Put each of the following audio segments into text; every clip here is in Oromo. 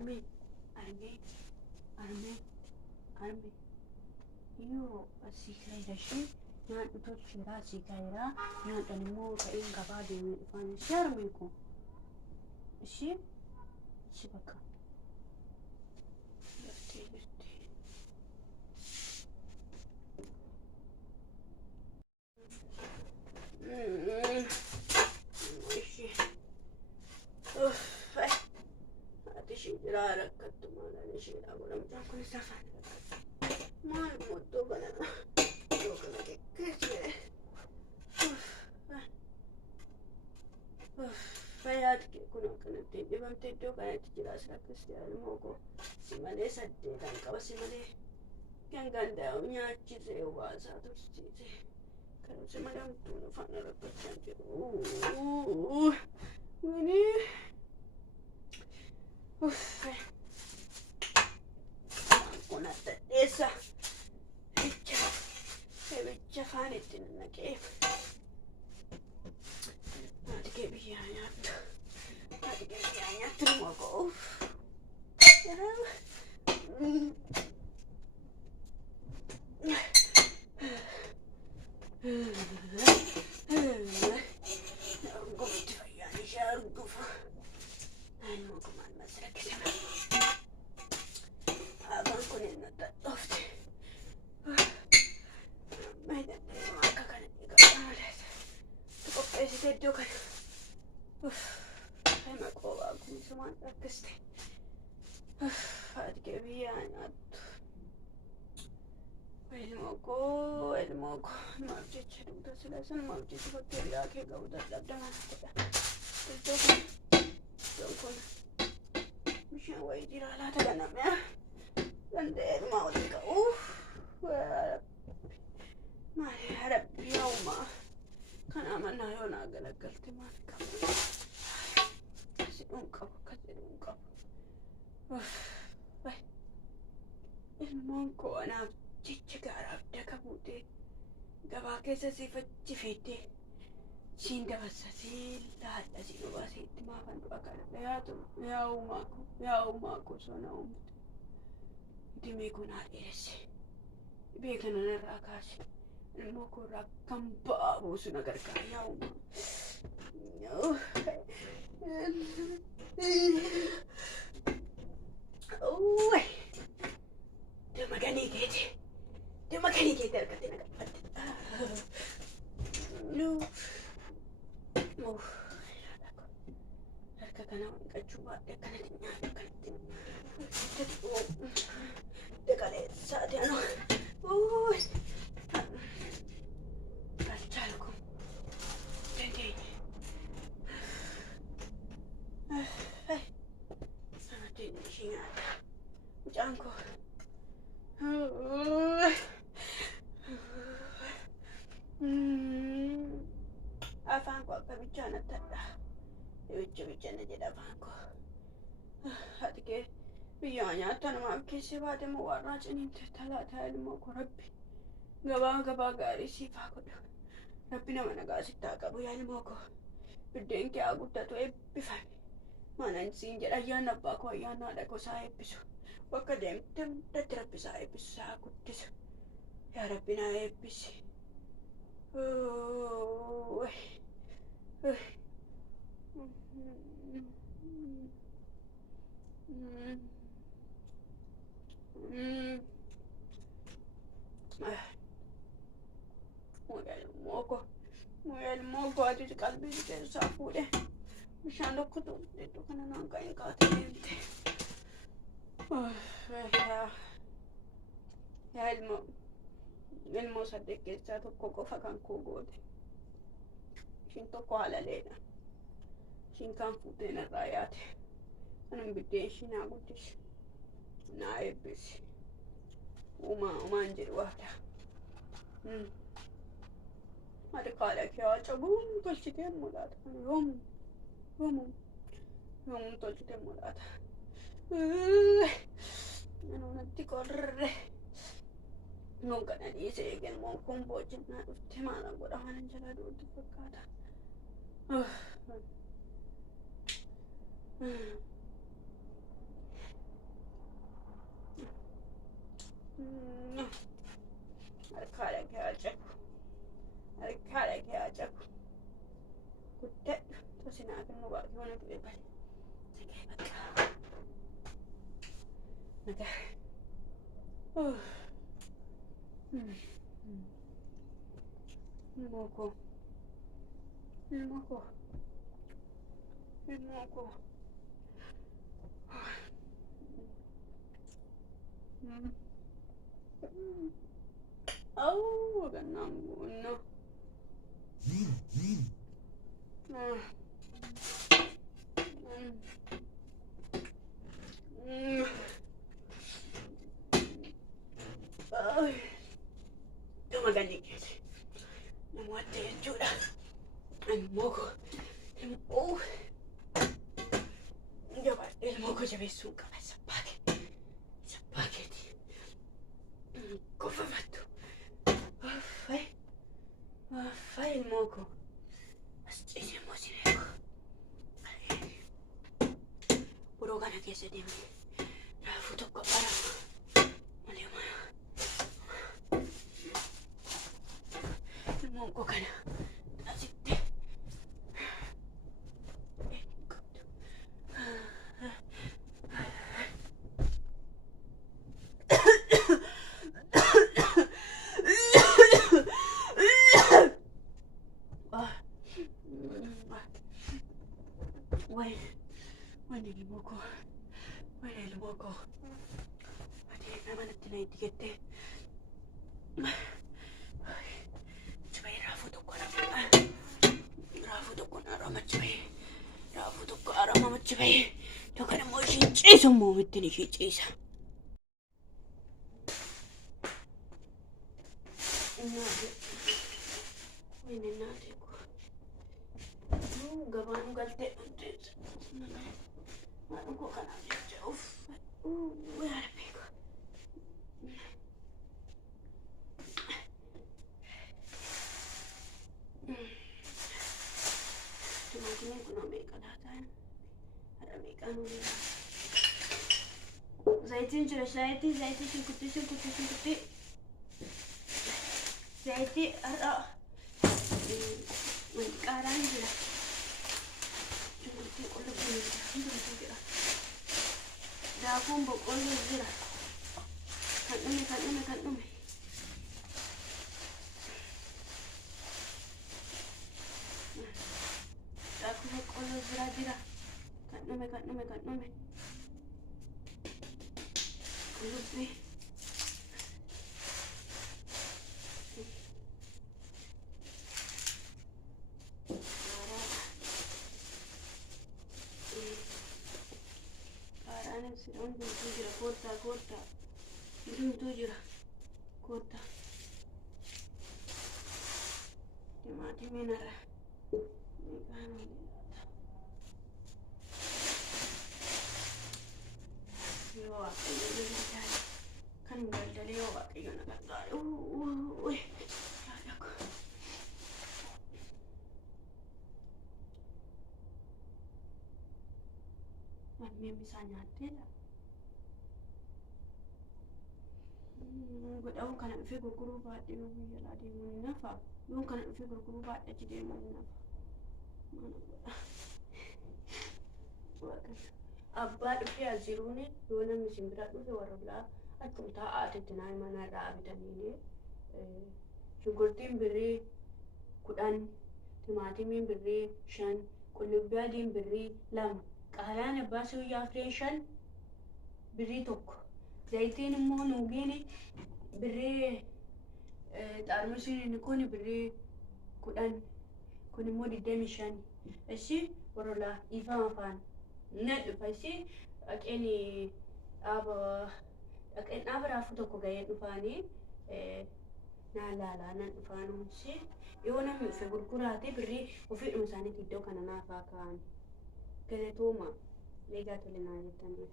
Arme, arme, arme, arme. Io si crederci, non tutto c'era, si cairà, non andiamo a ingabare di fare schermico. Sì, si bacca. Decidere racconto male, decidere con un sacco di staffa. Ma è molto bene. Che c'è? Fayyad ke kuna kanatti dhibamtee iddoo kanatti jiraachuu akkasitti mooko si malee saddeetan qaba si malee kan danda'amu nyaachisee waasaa tursiise kan si malee hamtuun afaan rakkachaa jiru. Wani kun adda dheessa bicha afaan itti naqee ati ke biyyaa nyaattu ati ke biyyaa nyaattu mooko. Gufti fayyaan ishee argufa. Naannoo kumaan masira kisama. Afaan kun hin dadhabde. Maayidandee akka kana dhiigaa qopheessite iddoo kana. Hima qoobaa kunuunsumaan rakkiste. Ati ke biyyaa nyaattu. Ilmoko, maaf jecha dugda sila sana maaf jecha bakteeriyaa kee ga'uu dadhabda maalidha. Iddoon kun bishaan wayii jira laata ganame danda'ee dhumaa waliin ga'uu. Maali rabbi yaumaa kana amannaa yoo naa galagalte maal qaba. Kasi dhuun qabu akkasi dhuun qabu. Ilmoon koo anaaf jecha gaaraaf daka buutee gabaa keessa siifachi feetee siin dabarsatee laadha siin obaaseetti maafan du'a kana yaa'umaa koo sona uumte dhimee kun haa dheeresse dhibee kana narraa kaase ilmoo koo irraa kan ba'aa buusu na gargaara yaa'umaa. Demakanii keeti. Demakanii keeti harkatti na gaafate. Harka kana wanqachuu baadhee akkanatti nyaatu akkanatti daqaleessaati anoo. Galchaalku dandeenye. Samateen ishee nyaata. Mucaan koo. Afaan koo akka bichaan attadha. Bicha na jedha afaan koo. Ati kee biyyaa nyaata namaaf keessee baate moo warraa ciniinte talaataa ilmoo koo rabbi. Gabaa gaarii siif haa godhu. Rabbi nama nagaa sitti haa qabu yaa ilmoo koo. Biddeen kee haa guddatu eebbifame. Maanan siin jedha ayyaana abbaa koo ayyaana haadha koo isaa eebbisu. Bakka deemte hundatti rabbi isaa eebbisu isaa guddisu. Yaa rabbi naa eebbisi. Muyal moko ati qalbii keessaa fuudhe bishaan tokkotu iddoo kana naan ka'in kaatee deemte. Yaa ilmoo saddeet keessaa tokko qofa kan koo goote. Ishiin tokko halaleedha. Ishiin kan fuutee narraa yaate. Anan biddeen ishii naa guddisi. Naa eebbisi. Uumaan jedhu waadaa. Ati kaadha kee haa cabuun tolchitee mul'ata. Yoomuu tolchitee mul'ata. Natti qorre. Non kana dhiisee eegalmoon kun boojjannaa dhufte maalan godha maalan jalaa duutti fakkaata. Harkaadha kee ajaa'u. Harkaadha kee ajaa'u. Guddadhu. Tosinaa fi nu baay'ee waan ta'e bali. Nagahee bakka. Nagahee. Ilmoo koo. Oh, ganang no. Maganda kasi. Namuhat na yung tsura. Ilmoo ko. Ilmoo ko jabeessuun qaba isa paaketi. Qofa fattu. Waffay ilmoo ko. As ciise immoo si beeku. Boroo kana keessa deemee raafuu tokko arama. Malee mana. Ilmoon koo kana asitti. Wani ilmoo koo. Ati nama natti na itti jettee. Raafuu tokko arama bahee. Raafuu tokko arama bahee. Yookaan immoo ishiin ciisu immoo ittiin ishii ciisa. Naate koo. Gabaan galtee dhunteessa. Maadhu koo kanaaf jecha yaada beeku. Timaatimii kunoo meeqa laataa? Har'a meeqaan ulaa? Zayitiin jira. Zayitii shunkurtii. Zayitii har'a qaaraan jira. Shunkurtii qullubbii jira. Daakuun boqqolloo jira. Kan dhume. Daakuu boqqolloo jira. Kan dhume. Qullubbii. Siroon hundumtuu jira. Koottaa. Hundumtuu jira. Koottaa. Timaatimiin har'a meeqaan oliidha? Yoo waaqayyo na gargaare kan daldalee yoo waaqayyo na gargaare. Manni bisaan nyaatteedha. Godhamuun kana dhufee gurguruu baadhee yoo biyya alaa deemuu ni nafa. Yoon kana dhufee gurguruu baadhee achi deemuu ni nafa. Mana godha. Abbaa dhufee as jiruuni yoo namni simbira dhufe warra biraa achuma taa'aatitti naannoo mana irraa bitanii shunkurtiin birrii 10, timaatimiin birrii 5, qullubbii adiin birrii 2. Qaaraan abbaa sooyyaa firee 5 birrii 1. Zayitiin immoo nuugiin birrii xaarmusiin kun birrii 10 kun immoo 25. Ishi warra ifaan afaan na dhufa ishi dhaqeen dhaaba raafuu tokko gahee dhufaanii naan laalaa nan dhufaanuunsi yoo namni dhufe gurguraate birrii ofiidhuma isaaniitti iddoo kana naafaa kaa'an. Galatooma eegaa tole naa jettaniif.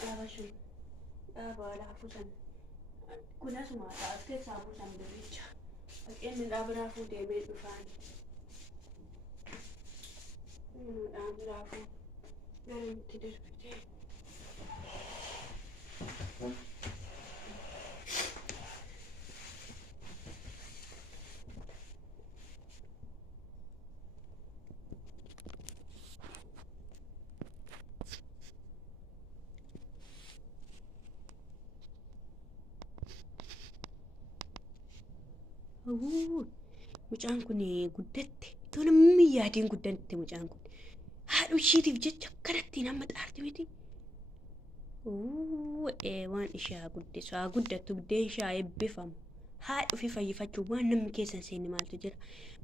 Dhaaba sun dhaaba raafuu san kun asuma as keessaa buusan birricha dhaqeen dhaaba raafuu deemee dhufaan. Dhaaba raafuu garamitti darbitee. Mucaan kun guddatte. Itoo namni yaadiin guddatte mucaan kun. Haadha isheetiif jecha akkanatti nama xaarti miti. Waan ishee guddisu haa guddattu buddeen ishee haa eebbifamu. Haadha ofii fayyifachuu waan namni keessa hin seenne maaltu jira.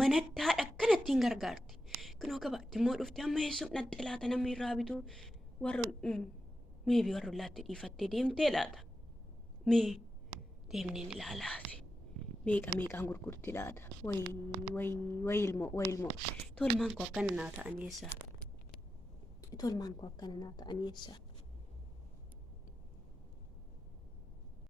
Manatti haadha akkanatti hin gargaarti. Kunoo gabaatti immoo dhufte amma eessum natti laata namni irraa bitu warra meebii warra laatti dhiifattee deemtee laata. Mee deemneen ilaalaafi. Meeqaan gurgurti laata. Way ilmoo. Tolmaan koo akkana naa ta'an eessa.